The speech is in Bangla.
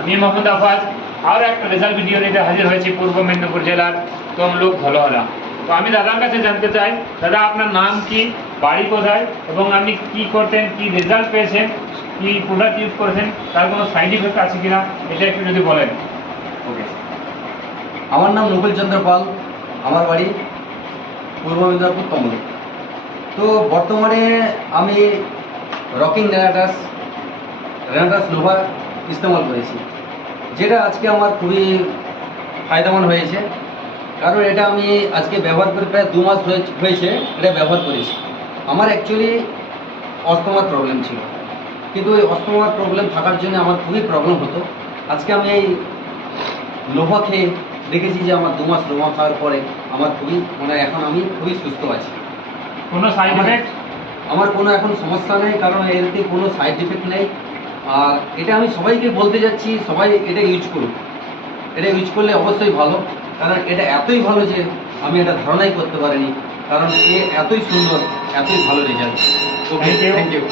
আমি মোহাম্মদ আফাজ আর একটা রেজাল্ট ভিডিও নিতে হাজির হয়েছি পূর্ব মেদিনীপুর জেলার তমলুক ধলোয়ারা। তো আমি দাদার কাছে জানতে চাই, দাদা আপনার নাম কি, বাড়ি কোথায় এবং আপনি কি করতেন, কি রেজাল্ট পেয়েছেন, কি প্রোডাক্ট ইউজ করেছেন, তার কোনো সাইড ইফেক্ট আছে কিনা এটা একটু যদি বলেন। ওকে, আমার নাম নকুল চন্দ্র পাল, আমার বাড়ি পূর্ব মেদিনীপুর তমলুক। তো বর্তমানে আমি রকিং রেনাটাস নোভা ইস্তেমাল করেছি, যেটা আজকে আমার খুবই ফায়দামান হয়েছে। কারণ এটা আমি আজকে ব্যবহার করে প্রায় 2 মাস হয়েছে এটা ব্যবহার করেছি। আমার অ্যাকচুয়ালি অস্তমার প্রবলেম ছিল, কিন্তু ওই অস্তমার প্রবলেম থাকার জন্য আমার খুবই প্রবলেম হতো। আজকে আমি এই নোভা খেয়ে দেখেছি যে আমার 2 মাস নোভা খাওয়ার পরে আমার খুবই এখন আমি খুবই সুস্থ আছি। কোনো সাইড ইফেক্ট? আমার কোনো এখন সমস্যা নেই, কারণ এতে কোনো সাইড ইফেক্ট নেই। আর এটা আমি সবাইকে বলতে যাচ্ছি, সবাই এটা ইউজ করুন। এটা ইউজ করলে অবশ্যই ভালো, কারণ এটা এতই ভালো যে আমি এটা ধারণাই করতে পারিনি, কারণ এতই সুন্দর, এতই ভালো রেজাল্ট। Thank you.